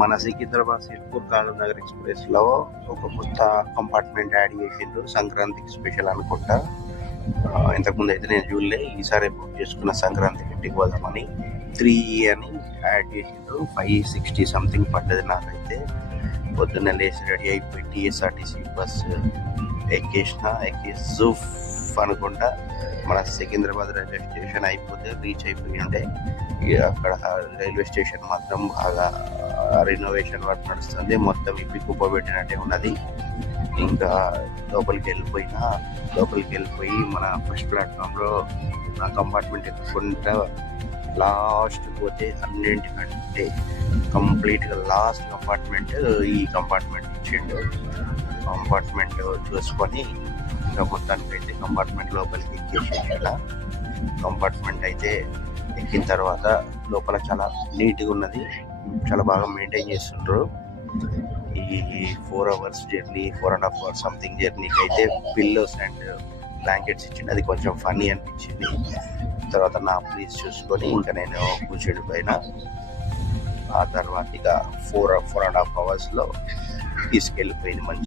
మన సికింద్రాబాద్ సిర్పూర్ కాగజ్నగర్ ఎక్స్ప్రెస్లో ఒక కొత్త కంపార్ట్మెంట్ యాడ్ చేసిండ్రు, సంక్రాంతికి స్పెషల్ అనుకుంటా. ఇంతకుముందు అయితే నేను చూడలే, ఈసారి బుక్ చేసుకున్న సంక్రాంతికి ఇంటికి పోదామని. 3E అని యాడ్ చేసిండ్రు. 560 సంథింగ్ పడ్డది నాకైతే. పొద్దున్న లేచి రెడీ అయిపోయి టీఎస్ఆర్టీసీ బస్సు ఎక్కేసి జూఫ్ అనుకుంటా మన సికింద్రాబాద్ రైల్వే స్టేషన్ అయిపోతే రీచ్ అయిపోయి ఉండే. అక్కడ రైల్వే స్టేషన్ మాత్రం బాగా రినోవేషన్ వర్క్ నడుస్తుంది, మొత్తం ఇప్పి కుప్పబెట్టినట్టే ఉన్నది. ఇంకా లోపలికి వెళ్ళిపోయి మన ఫస్ట్ ప్లాట్ఫామ్లో నా కంపార్ట్మెంట్ ఎక్కుకుంటా లాస్ట్ పోతే అన్నింటికంటే కంప్లీట్గా లాస్ట్ కంపార్ట్మెంట్ ఈ కంపార్ట్మెంట్ ఇచ్చిండు. కంపార్ట్మెంట్ చూసుకొని ఇంకా మొత్తానికి అయితే కంపార్ట్మెంట్ లోపలికి ఎక్కేసేలా. కంపార్ట్మెంట్ అయితే ఎక్కిన తర్వాత లోపల చాలా నీట్గా ఉన్నది, చాలా బాగా మెయింటైన్ చేస్తుండ్రు. ఈ 4 hours జర్నీ, 4.5 hours సంథింగ్ జర్నీకి అయితే పిల్లోస్ అండ్ బ్లాంకెట్స్ ఇచ్చింది. అది కొంచెం ఫన్నీ అనిపించింది. తర్వాత నా ప్లీజ్ చూసుకొని ఇంకా నేను కూర్చోడి పైన. ఆ తర్వాత ఇక 4.5 hours తీసుకెళ్ళిపోయింది మంచి.